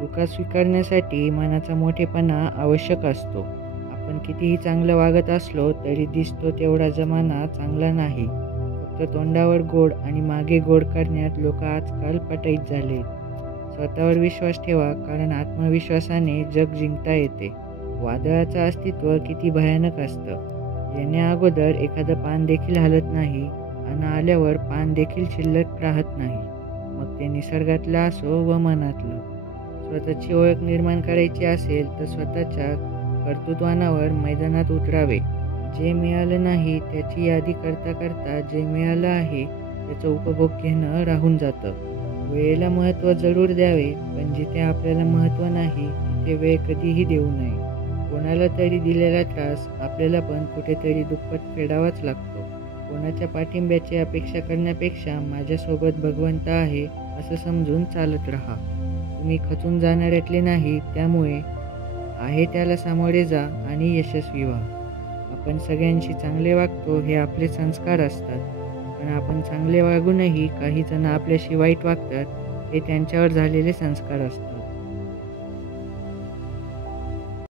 चुका स्वीकारण्यासाठी मनाचा मोठेपणा आवश्यक असतो. आपण कितीही चांगलं वागत असलो तरी दिसतो तेवढा जमाना चांगला नाही. फक्त तोंडावर गोड आणि मागे गोड करण्यात लोक आजकाल पटाईत झालेत. स्वतःवर विश्वास ठेवा, कारण आत्मविश्वासाने जग जिंकता येते. वादळाचं अस्तित्व किती भयानक असतं. येण्या अगोदर एखादं पान देखील हलत नाही आणि आल्यावर पान देखील शिल्लक राहत नाही. मग ते निसर्गातलं असो व मनातलं. स्वतःची ओळख निर्माण करायची असेल तर स्वतःच्या कर्तृत्वावर मैदानात उतरावे. जे मिळालं नाही त्याची यादी करता करता जे मिळालं आहे त्याचा उपभोग घेणं राहून जातं. वेळेला महत्त्व जरूर द्यावे, पण जिथे आपल्याला महत्त्व नाही तिथे वेळ कधीही देऊ नये. कोणाला तरी दिलेला त्रास आपल्याला पण कुठेतरी दुप्पट फेडावाच लागतो. कोणाच्या पाठिंब्याची अपेक्षा करण्यापेक्षा माझ्यासोबत भगवंत आहे असं समजून चालत राहा. तुम्ही खचून जाणाऱ्यातले नाही, त्यामुळे आहे त्याला सामोरे जा आणि यशस्वी व्हा. आपण सगळ्यांशी चांगले वागतो हे आपले संस्कार असतात, पण आपण चांगले वागूनही काही जण आपल्याशी वाईट वागतात हे त्यांच्यावर झालेले संस्कार असतात.